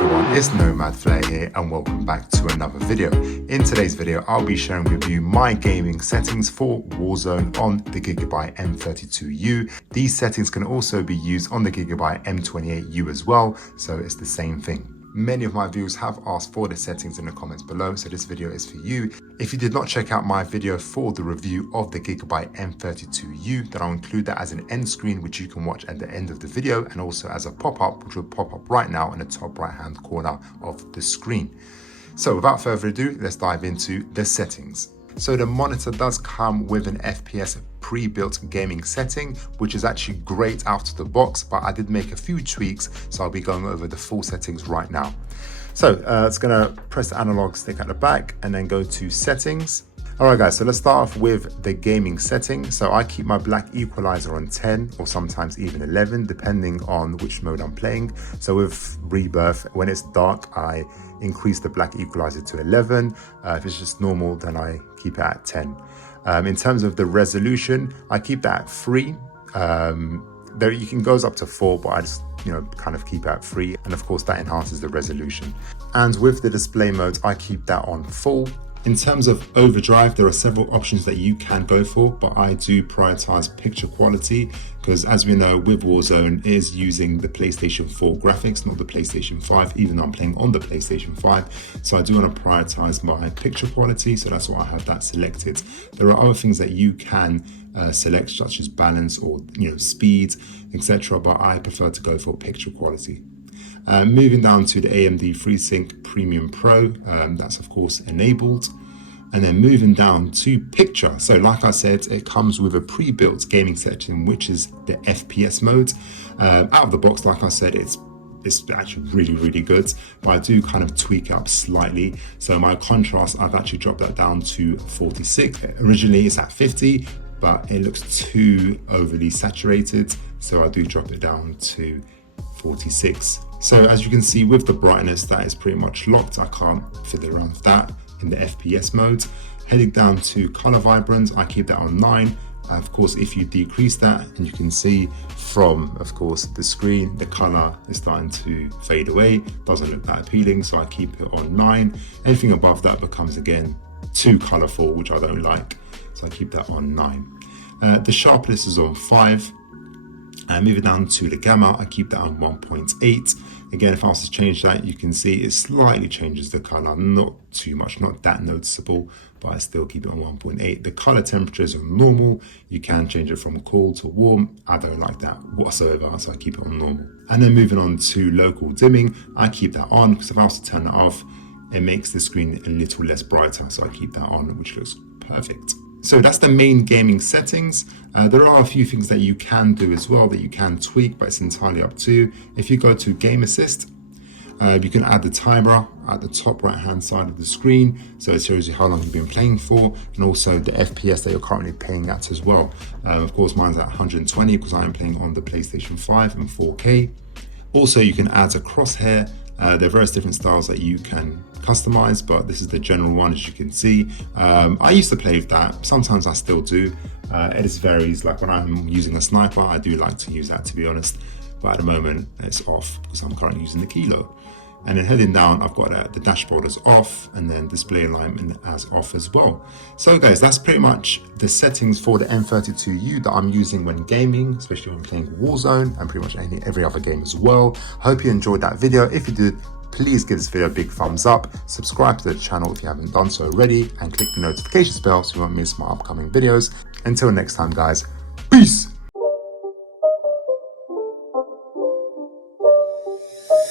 everyone, it's Nomad Flair here and welcome back to another video. In today's video, I'll be sharing with you my gaming settings for Warzone on the Gigabyte M32U. These settings can also be used on the Gigabyte M28U as well, so it's the same thing. Many of my viewers have asked for the settings in the comments below, so this video is for you. If you did not check out my video for the review of the Gigabyte M32U, then I'll include that as an end screen which you can watch at the end of the video, and also as a pop-up which will pop up right now in the top right hand corner of the screen. So without further ado, let's dive into the settings. So the monitor does come with an FPS pre-built gaming setting, which is actually great out of the box, but I did make a few tweaks, so I'll be going over the full settings right now. So it's gonna press the analog stick at the back and then go to settings. All right guys, so let's start off with the gaming setting. So I keep my black equalizer on 10 or sometimes even 11, depending on which mode I'm playing. So with Rebirth, when it's dark, I increase the black equalizer to 11. If it's just normal, then I keep it at 10. In terms of the resolution, I keep that at 3. There you can goes up to 4, but I just kind of keep it at 3, and of course that enhances the resolution. And with the display mode, I keep that on full. In terms of overdrive, there are several options that you can go for, but I do prioritize picture quality because, as we know, with Warzone it is using the PlayStation 4 graphics, not the PlayStation 5, even though I'm playing on the PlayStation 5. So I do want to prioritize my picture quality, so that's why I have that selected. There are other things that you can select, such as balance or speed, etc., but I prefer to go for picture quality. Moving down to the AMD FreeSync Premium Pro, that's of course enabled. And then moving down to picture. So like I said, it comes with a pre-built gaming setting, which is the FPS mode. Out of the box, like I said, it's actually really good, but I do kind of tweak it up slightly. So my contrast, I've actually dropped that down to 46. Originally it's at 50, but it looks too overly saturated, so I do drop it down to 46. So as you can see with the brightness, that is pretty much locked. I can't fiddle around with that in the FPS mode. Heading down to color vibrance, I keep that on 9. Of course, if you decrease that, and you can see from, of course, the screen, the color is starting to fade away. Doesn't look that appealing, so I keep it on 9. Anything above that becomes again too colorful, which I don't like, so I keep that on 9. The sharpness is on 5. And moving down to the gamma, I keep that on 1.8. Again, if I was to change that, you can see it slightly changes the color, not too much, not that noticeable, but I still keep it on 1.8. The color temperatures are normal. You can change it from cool to warm. I don't like that whatsoever, so I keep it on normal. And then moving on to local dimming, I keep that on because if I was to turn it off, it makes the screen a little less brighter, so I keep that on, which looks perfect. So that's the main gaming settings. There are a few things that you can do as well that you can tweak, but it's entirely up to you. If you go to Game Assist, you can add the timer at the top right hand side of the screen, so it shows you how long you've been playing for, and also the FPS that you're currently playing at as well. Of course, mine's at 120 because I am playing on the PlayStation 5 and 4K. Also, you can add a crosshair. There are various different styles that you can customize, but this is the general one, as you can see. I used to play with that. Sometimes I still do. It just varies. Like when I'm using a sniper, I do like to use that, to be honest. But at the moment, it's off because I'm currently using the Kilo. And then heading down, I've got the dashboard as off, and then display alignment as off as well. So guys, that's pretty much the settings for the M32U that I'm using when gaming, especially when playing Warzone and pretty much every other game as well. Hope you enjoyed that video. If you did, please give this video a big thumbs up, subscribe to the channel if you haven't done so already, and click the notification bell so you won't miss my upcoming videos. Until next time guys, peace!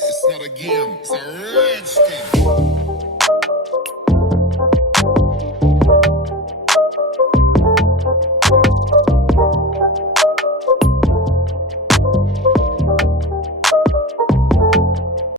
It's not a game, it's a rich game.